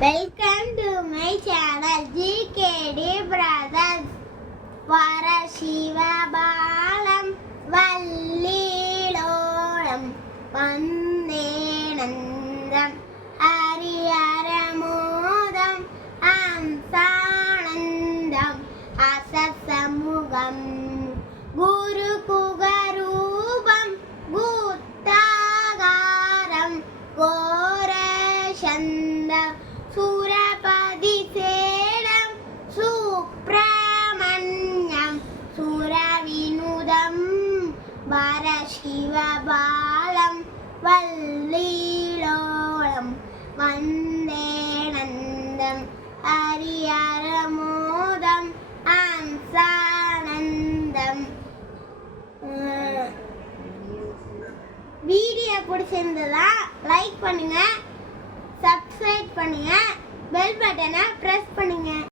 Welcome to my channel GKD Brothers. Varashivabalam Valliloolam Vandenandam Hariharamodam Amsanandam Asasamugam Guru Kugarubam Guttagaram Gorashandam Surapadi Selam Supramanyam Suravinudam Varashivabalam Valliloolam Vandenandam Hariharamodam Amsanandam. Video பிடிச்சிருந்ததா like பண்ணுங்க, subscribe பண்ணுங்க, bell பட்டனை press பண்ணுங்க.